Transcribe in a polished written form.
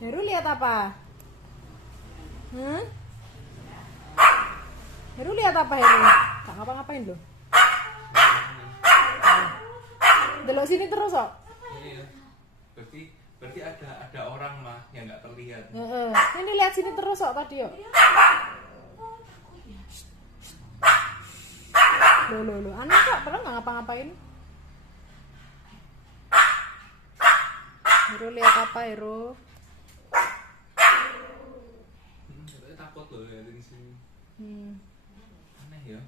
Heru lihat apa? Heru lihat apa Heru? Tak ngapa-ngapain loh. Delok sini terus kok. Iya. Berarti ada orang mah yang nggak terlihat. Ini lihat sini terus kok tadi yuk. Loh. Aneh kok, padahal nggak ngapa-ngapain. Heru lihat apa Heru? Takut loh lihat di sini. Hmm. Aneh ya.